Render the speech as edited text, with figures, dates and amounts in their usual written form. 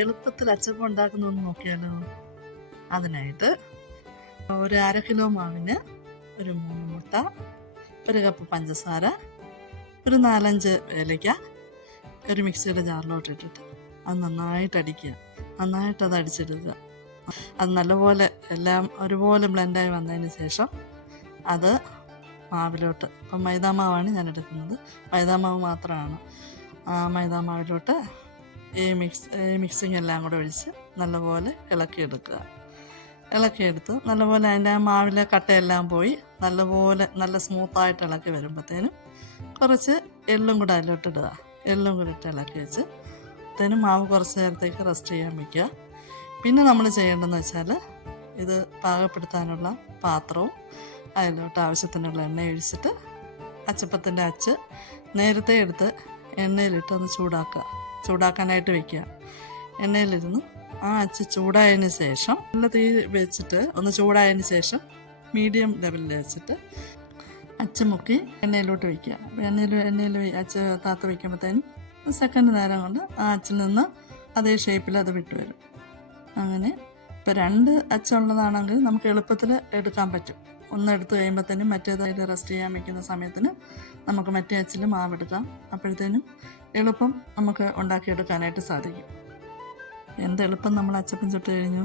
എളുപ്പത്തിൽ അച്ചപ്പം ഉണ്ടാക്കുന്നതെന്ന് നോക്കിയാലോ. അതിനായിട്ട് ഒരു 1/2 കിലോ മാവിന് ഒരു 3 മുട്ട, 1 കപ്പ് പഞ്ചസാര, ഒരു 4-5 ഏലയ്ക്ക ഒരു മിക്സിയുടെ ജാറിലോട്ട് ഇട്ടിട്ട് അത് നന്നായിട്ട് അടിക്കുക. നന്നായിട്ട് അത് അടിച്ചെടുക്കുക. അത് നല്ലപോലെ എല്ലാം ഒരുപോലെ ബ്ലെൻഡായി വന്നതിന് ശേഷം അത് മാവിലോട്ട്, ഇപ്പം മൈദാമാവാണ് ഞാൻ എടുക്കുന്നത്, മൈദാമാവ് മാത്രമാണ്. ആ മൈദാമാവിലോട്ട് ഈ മിക്സിങ് എല്ലാം കൂടെ ഒഴിച്ച് നല്ലപോലെ ഇളക്കിയെടുക്കുക. ഇളക്കിയെടുത്ത് നല്ലപോലെ അതിൻ്റെ ആ മാവിലെ കട്ടയെല്ലാം പോയി നല്ലപോലെ നല്ല സ്മൂത്തായിട്ട് ഇളക്കി വരുമ്പോഴത്തേനും കുറച്ച് എള്ളും കൂടെ അതിലോട്ട് ഇടുക. എള്ളും കൂടെ ഇട്ട് ഇളക്കി വെച്ച് ത്തേനും മാവ് കുറച്ച് നേരത്തേക്ക് റെസ്റ്റ് ചെയ്യാൻ വയ്ക്കുക. പിന്നെ നമ്മൾ ചെയ്യേണ്ടതെന്ന് വെച്ചാൽ ഇത് പാകപ്പെടുത്താനുള്ള പാത്രവും അതിലോട്ട് ആവശ്യത്തിനുള്ള എണ്ണ ഒഴിച്ചിട്ട് അച്ചപ്പത്തിൻ്റെ അച്ച് നേരത്തെ എടുത്ത് എണ്ണയിലിട്ട് ഒന്ന് ചൂടാക്കാനായിട്ട് വയ്ക്കുക. എണ്ണയിലിരുന്ന് ആ അച്ച് ചൂടായതിന് ശേഷം നല്ല തീ വെച്ചിട്ട് ഒന്ന് ചൂടായതിന് ശേഷം മീഡിയം ലെവലിൽ വെച്ചിട്ട് അച്ച് മുക്കി എണ്ണയിലോട്ട് വയ്ക്കുക. എണ്ണയിൽ അച്ച് താത്ത് വയ്ക്കുമ്പോഴത്തേനും സെക്കൻഡ് നേരം കൊണ്ട് ആ അച്ചിൽ നിന്ന് അതേ ഷേപ്പിൽ അത് വിട്ടുവരും. അങ്ങനെ ഇപ്പോൾ 2 അച്ചുള്ളതാണെങ്കിൽ നമുക്ക് എളുപ്പത്തിൽ എടുക്കാൻ പറ്റും. ഒന്ന് എടുത്ത് കഴിയുമ്പോഴത്തേനും മറ്റേതായിട്ട് റെസ്റ്റ് ചെയ്യാൻ വയ്ക്കുന്ന സമയത്തിന് നമുക്ക് മറ്റേ അച്ചിൽ മാവെടുക്കാം. അപ്പോഴത്തേനും എളുപ്പം നമുക്ക് ഉണ്ടാക്കിയെടുക്കാനായിട്ട് സാധിക്കും. എന്തെളുപ്പം നമ്മൾ അച്ചപ്പം ചുട്ട് കഴിഞ്ഞു.